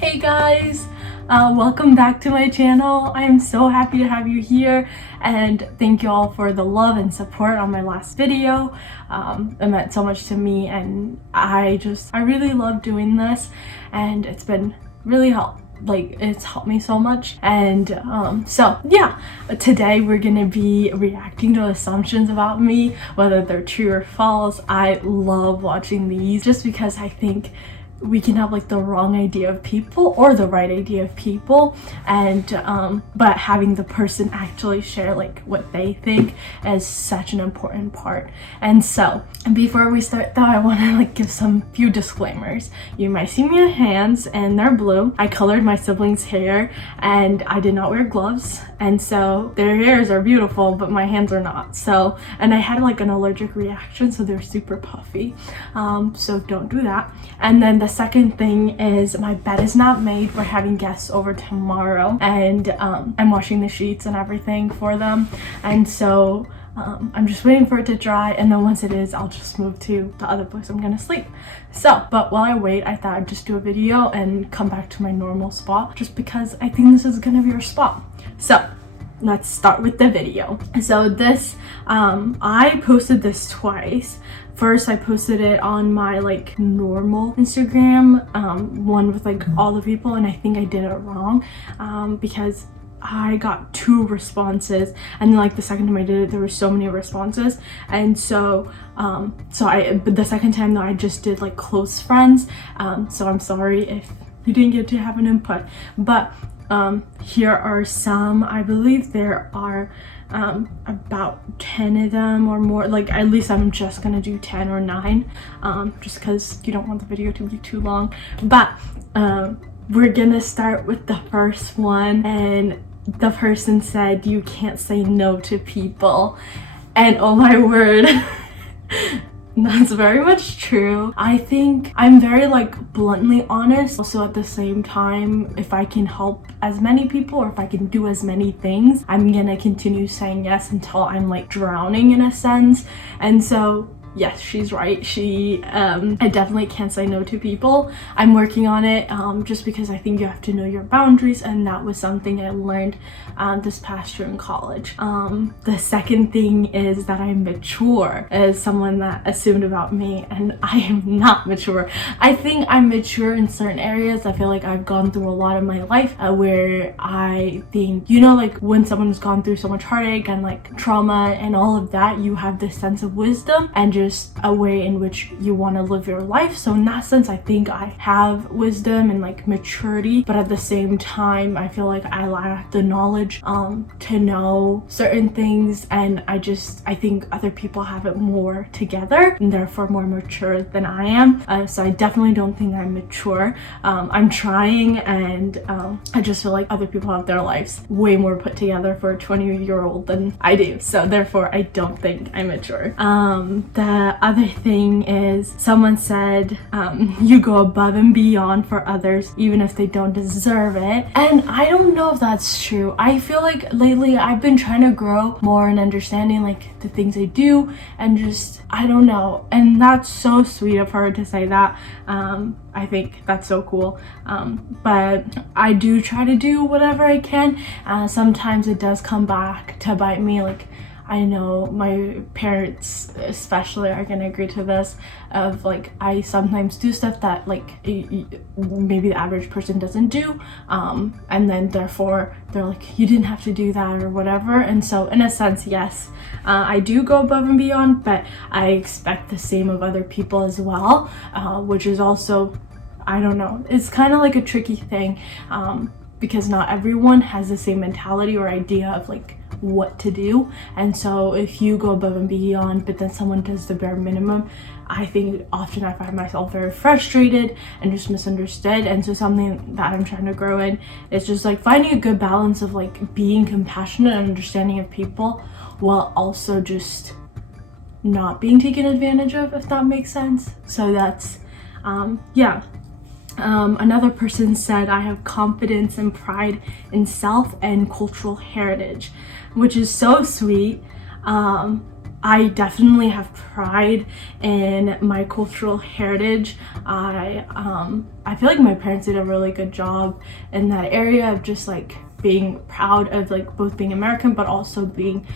Hey guys, welcome back to my channel. I am so happy to have you here, and thank you all for the love and support on my last video. It meant so much to me, and I really love doing this, and it's been really it's helped me so much. And so yeah, today we're gonna be reacting to assumptions about me, whether they're true or false. I love watching these just because I think we can have like the wrong idea of people or the right idea of people, and but having the person actually share like what they think is such an important part. And so before we start though, I want to like give some few disclaimers. You might see my hands and they're blue. I colored my siblings' hair and I did not wear gloves, and so their hairs are beautiful but my hands are not. So, and I had like an allergic reaction, so they're super puffy, so don't do that. And then the second thing is my bed is not made. We're having guests over tomorrow, and I'm washing the sheets and everything for them, and so I'm just waiting for it to dry, and then once it is, I'll just move to the other place I'm gonna sleep. So, but while I wait, I thought I'd just do a video and come back to my normal spot, just because I think this is gonna be our spot. So let's start with the video. So this, I posted this twice. First, I posted it on my like normal Instagram, one with like all the people, and I think I did it wrong because I got 2 responses, and then like the second time I did it, there were so many responses, and so but the second time though, I just did like close friends, so I'm sorry if you didn't get to have an input, but here are some. I believe there are about 10 of them or more. Like, at least I'm just gonna do 10 or 9, just because you don't want the video to be too long. But we're gonna start with the first one, and the person said you can't say no to people, and oh my word. That's very much true. I think I'm very like bluntly honest. Also at the same time, if I can help as many people or if I can do as many things, I'm gonna continue saying yes until I'm like drowning in a sense. And so yes, she's right. I definitely can't say no to people. I'm working on it, just because I think you have to know your boundaries, and that was something I learned this past year in college. The second thing is that I'm mature, is someone that assumed about me, and I am not mature. I think I'm mature in certain areas. I feel like I've gone through a lot of my life where I think, you know, like when someone's gone through so much heartache and like trauma and all of that, you have this sense of wisdom and just a way in which you want to live your life. So in that sense, I think I have wisdom and like maturity, but at the same time, I feel like I lack the knowledge to know certain things, and I think other people have it more together and therefore more mature than I am. So I definitely don't think I'm mature. I'm trying, and I just feel like other people have their lives way more put together for a 20-year-old than I do. So therefore, I don't think I'm mature. The other thing is someone said you go above and beyond for others even if they don't deserve it, and I don't know if that's true. I feel like lately I've been trying to grow more in understanding like the things I do, and just I don't know, and that's so sweet of her to say that. I think that's so cool, but I do try to do whatever I can. Sometimes it does come back to bite me. Like, I know my parents especially are gonna agree to this, of like I sometimes do stuff that like maybe the average person doesn't do, and then therefore they're like, you didn't have to do that or whatever. And so in a sense, yes, I do go above and beyond, but I expect the same of other people as well, which is also, I don't know, it's kind of like a tricky thing, because not everyone has the same mentality or idea of like what to do. And so if you go above and beyond but then someone does the bare minimum, I think often I find myself very frustrated and just misunderstood. And so something that I'm trying to grow in is just like finding a good balance of like being compassionate and understanding of people while also just not being taken advantage of, if that makes sense. So that's yeah. Another person said I have confidence and pride in self and cultural heritage, which is so sweet. I definitely have pride in my cultural heritage. I feel like my parents did a really good job in that area of just like being proud of like both being American, but also being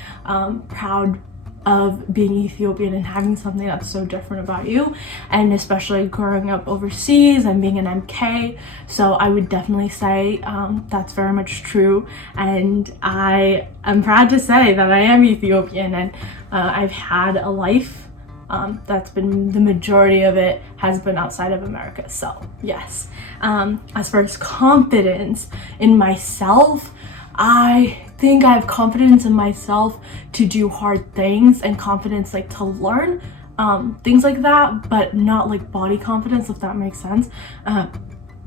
proud of being Ethiopian and having something that's so different about you, and especially growing up overseas and being an MK. So I would definitely say that's very much true, and I am proud to say that I am Ethiopian, and I've had a life that's been, the majority of it has been outside of America. So yes, as far as confidence in myself, I think I have confidence in myself to do hard things, and confidence like to learn things like that, but not like body confidence, if that makes sense.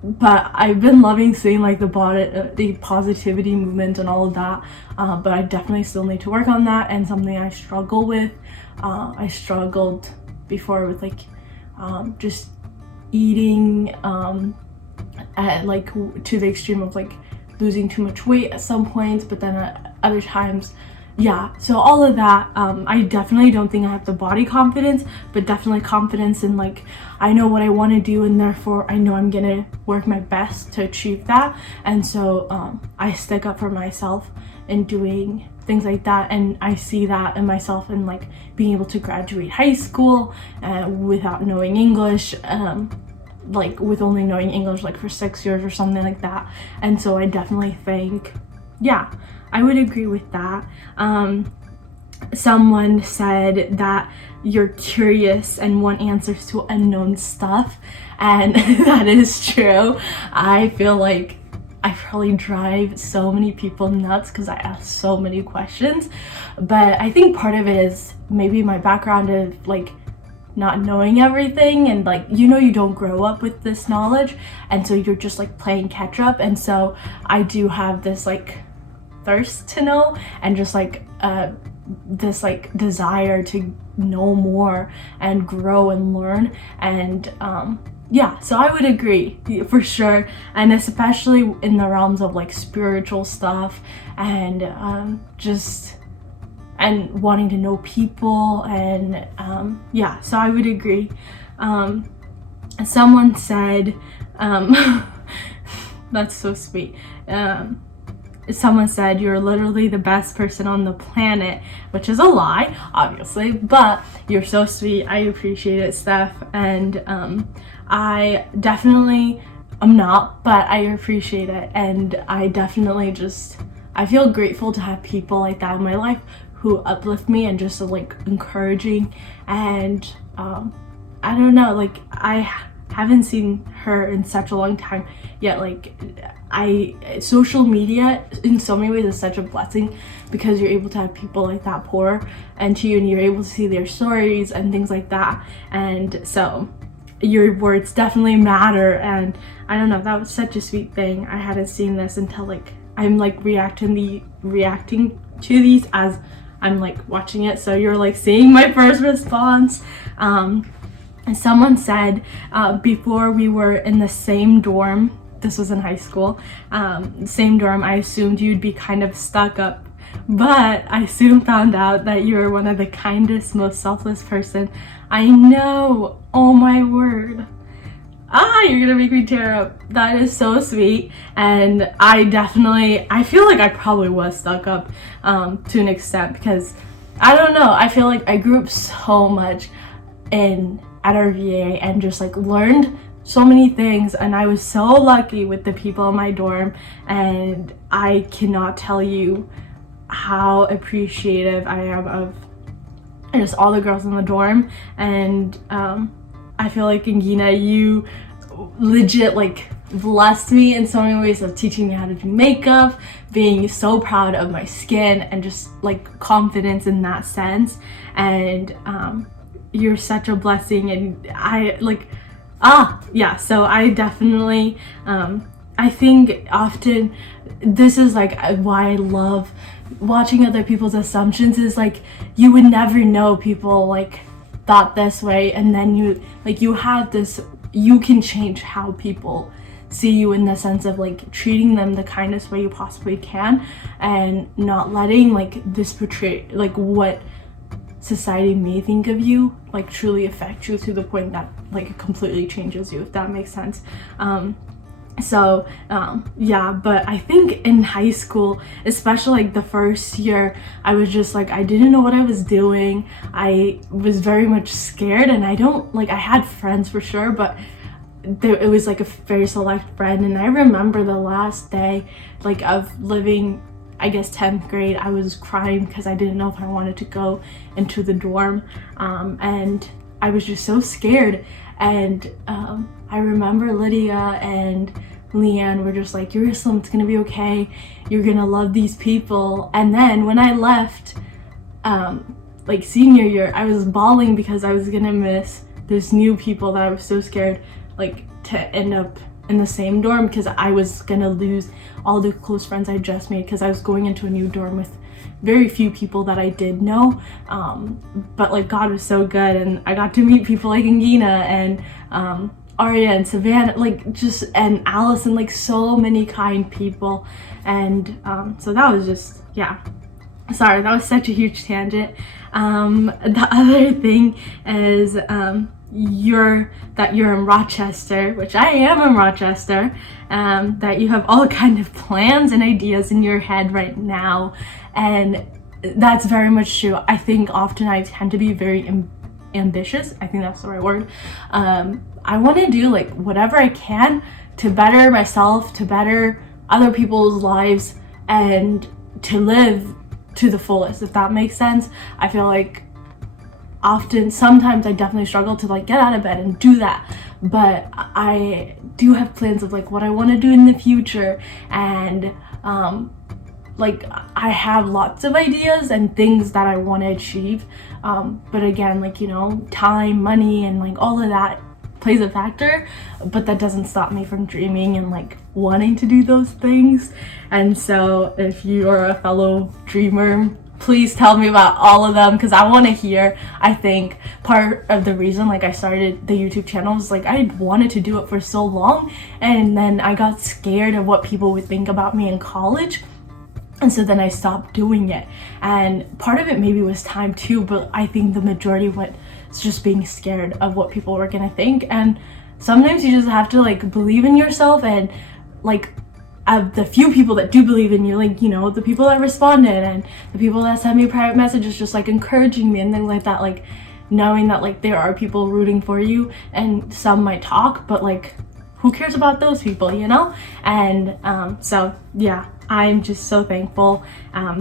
But I've been loving seeing like the positivity movement and all of that, but I definitely still need to work on that, and something I struggle with. I struggled before with like just eating at like to the extreme of like losing too much weight at some points, but then at other times, yeah. So all of that, I definitely don't think I have the body confidence, but definitely confidence in like, I know what I want to do, and therefore I know I'm gonna work my best to achieve that. And so I stick up for myself in doing things like that, and I see that in myself in like being able to graduate high school without knowing English, like with only knowing English like for 6 years or something like that. And so I definitely think, yeah, I would agree with that. Someone said that you're curious and want answers to unknown stuff, and that is true. I feel like I probably drive so many people nuts because I ask so many questions, but I think part of it is maybe my background of like not knowing everything, and like, you know, you don't grow up with this knowledge, and so you're just like playing catch up. And so I do have this like thirst to know, and just like this like desire to know more and grow and learn. And yeah, so I would agree for sure, and especially in the realms of like spiritual stuff, and just and wanting to know people, and yeah, so I would agree. Someone said that's so sweet. Someone said you're literally the best person on the planet, which is a lie, obviously, but you're so sweet. I appreciate it, Steph. And I definitely am not, but I appreciate it, and I definitely just, I feel grateful to have people like that in my life who uplift me and just like encouraging. And I don't know, like I haven't seen her in such a long time yet. Like social media in so many ways is such a blessing, because you're able to have people like that pour into you, and you're able to see their stories and things like that. And so your words definitely matter, and I don't know, that was such a sweet thing. I hadn't seen this until like I'm like reacting to these as I'm like watching it, so you're like seeing my first response. Someone said before we were in the same dorm, this was in high school, same dorm, I assumed you'd be kind of stuck up, but I soon found out that you're one of the kindest, most selfless person I know. Oh my word. You're gonna make me tear up. That is so sweet. And I feel like I probably was stuck up to an extent, because I don't know, I feel like I grew up so much at our VA and just like learned so many things, and I was so lucky with the people in my dorm, and I cannot tell you how appreciative I am of just all the girls in the dorm. And I feel like Ingina, you legit like blessed me in so many ways of teaching me how to do makeup, being so proud of my skin, and just like confidence in that sense. And you're such a blessing, and I like yeah, so I definitely I think often this is like why I love watching other people's assumptions, is like you would never know people like thought this way, and then you have this, you can change how people see you in the sense of like treating them the kindest way you possibly can, and not letting like this portray like what society may think of you like truly affect you to the point that like it completely changes you, if that makes sense. Yeah, but I think in high school, especially like the first year, I was just like, I didn't know what I was doing. I was very much scared, and I had friends for sure, but it was like a very select friend. And I remember the last day like of living, I guess 10th grade, I was crying because I didn't know if I wanted to go into the dorm, and I was just so scared. And I remember Lydia and Leanne were just like, Eyerusalem, it's gonna be okay, you're gonna love these people. And then when I left like senior year, I was bawling because I was gonna miss this new people that I was so scared like to end up in the same dorm, because I was gonna lose all the close friends I just made, because I was going into a new dorm with very few people that I did know. But like God was so good, and I got to meet people like Angina and Aria and Savannah, like just, and Allison, like so many kind people. And so that was just, yeah, sorry, that was such a huge tangent. The other thing is you're in Rochester, which I am in Rochester, that you have all kind of plans and ideas in your head right now, and that's very much true. I think often I tend to be very ambitious, I think that's the right word. I want to do like whatever I can to better myself, to better other people's lives, and to live to the fullest, if that makes sense. I feel like sometimes I definitely struggle to like get out of bed and do that, but I do have plans of like what I want to do in the future. And like I have lots of ideas and things that I want to achieve, but again, like, you know, time, money, and like all of that plays a factor, but that doesn't stop me from dreaming and like wanting to do those things. And so if you are a fellow dreamer, please tell me about all of them, because I want to hear. I think part of the reason like I started the YouTube channel was like I wanted to do it for so long, and then I got scared of what people would think about me in college, and so then I stopped doing it. And part of it maybe was time too, but I think the majority of it is just being scared of what people were gonna think. And sometimes you just have to like believe in yourself, and like the few people that do believe in you, like, you know, the people that responded and the people that sent me private messages just like encouraging me and things like that, like knowing that like there are people rooting for you, and some might talk, but like who cares about those people, you know? And so yeah, I'm just so thankful.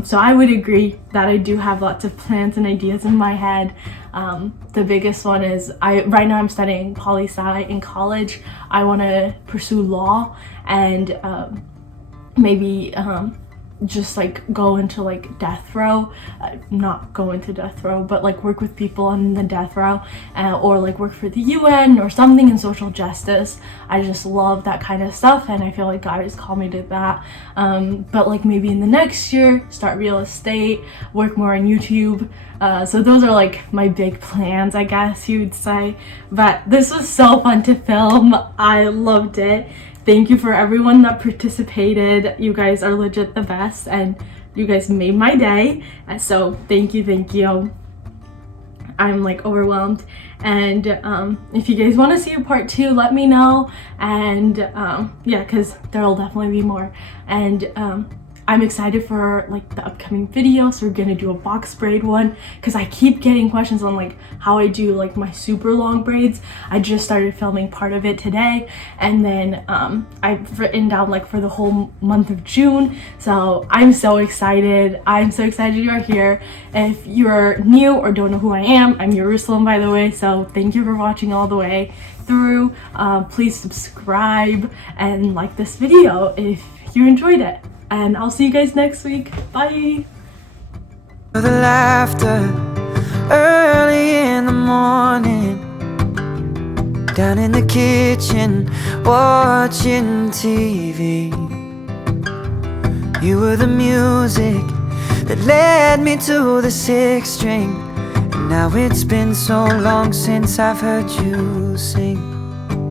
So I would agree that I do have lots of plans and ideas in my head. The biggest one is right now I'm studying poli-sci in college. I want to pursue law, and maybe just like go into like death row, not go into death row, but like work with people on the death row, or like work for the UN or something in social justice. I just love that kind of stuff, and I feel like God has called me to that. But like maybe in the next year, start real estate, work more on YouTube. So those are like my big plans, I guess you would say. But this was so fun to film. I loved it. Thank you for everyone that participated. You guys are legit the best, and you guys made my day. And so thank you. I'm like overwhelmed. And if you guys want to see a part 2, let me know. And yeah, because there'll definitely be more. And I'm excited for like the upcoming video, so we're gonna do a box braid one, because I keep getting questions on like how I do like my super long braids. I just started filming part of it today, and then I've written down like for the whole month of June. So I'm so excited. You're here. If you're new or don't know who I am, I'm Eyerusalem, by the way, so thank you for watching all the way through. Please subscribe and like this video if you enjoyed it. And I'll see you guys next week. Bye. The laughter early in the morning, down in the kitchen watching TV. You were the music that led me to the 6th string, and now it's been so long since I've heard you sing.